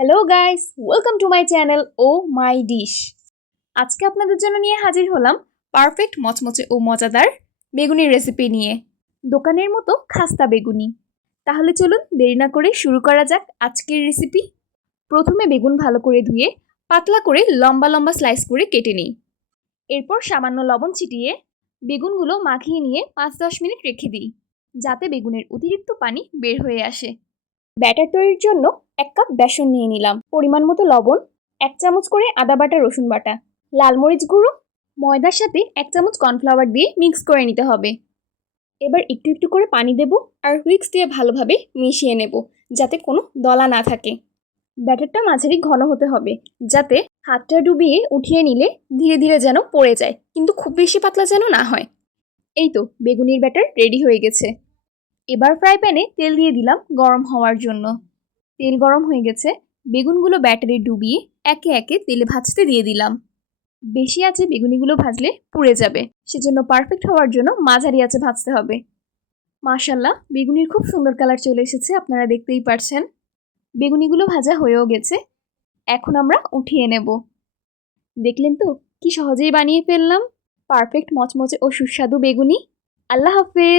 Hello guys, welcome to my channel ও my dish. আজকে আপনাদের জন্য নিয়ে হাজির হলাম পারফেক্ট মচমচে ও মজাদার বেগুনির রেসিপি নিয়ে। দোকানের মতো খাস্তা বেগুনি। তাহলে চলুন দেরি না করে শুরু করা যাক আজকের রেসিপি। প্রথমে বেগুন ভালো করে ধুয়ে পাতলা করে লম্বা লম্বা স্লাইস করে কেটে নিই। এরপর সামান্য লবণ ছিটিয়ে বেগুনগুলো মাখিয়ে নিয়ে 5-10 মিনিট রেখে দিই, যাতে বেগুনের অতিরিক্ত পানি বের হয়ে আসে। ব্যাটার তৈরির জন্য 1 কাপ বেসন নিয়ে নিলাম, পরিমাণ মতো লবণ, 1 চামচ করে আদা বাটা রসুন বাটা, লাল মরিচ গুঁড়ো, ময়দার সাথে 1 চামচ কর্নফ্লাওয়ার দিয়ে মিক্স করে নিতে হবে। এবার একটু একটু করে পানি দেব আর হুইক্স দিয়ে ভালোভাবে মিশিয়ে নেব, যাতে কোনো দলা না থাকে। ব্যাটারটা মাঝারি ঘন হতে হবে, যাতে হাতটা ডুবিয়ে উঠিয়ে নিলে ধীরে ধীরে যেন পড়ে যায়, কিন্তু খুব বেশি পাতলা যেন না হয়। এই তো বেগুনির ব্যাটার রেডি হয়ে গেছে। এবার ফ্রাই প্যানে তেল দিয়ে দিলাম গরম হওয়ার জন্য। তেল গরম হয়ে গেছে, বেগুনগুলো ব্যাটারে ডুবিয়ে একে একে তেলে ভাজতে দিয়ে দিলাম। বেশি আঁচে বেগুনিগুলো ভাজলে পুড়ে যাবে, সেজন্য পারফেক্ট হওয়ার জন্য মাঝারি আঁচে ভাজতে হবে। মাশাল্লাহ, বেগুনির খুব সুন্দর কালার চলে এসেছে, আপনারা দেখতেই পারছেন। বেগুনিগুলো ভাজা হয়েও গেছে, এখন আমরা উঠিয়ে নেব। দেখলেন তো কি সহজেই বানিয়ে ফেললাম পারফেক্ট মচমচে ও সুস্বাদু বেগুনি। আল্লাহ হাফেজ।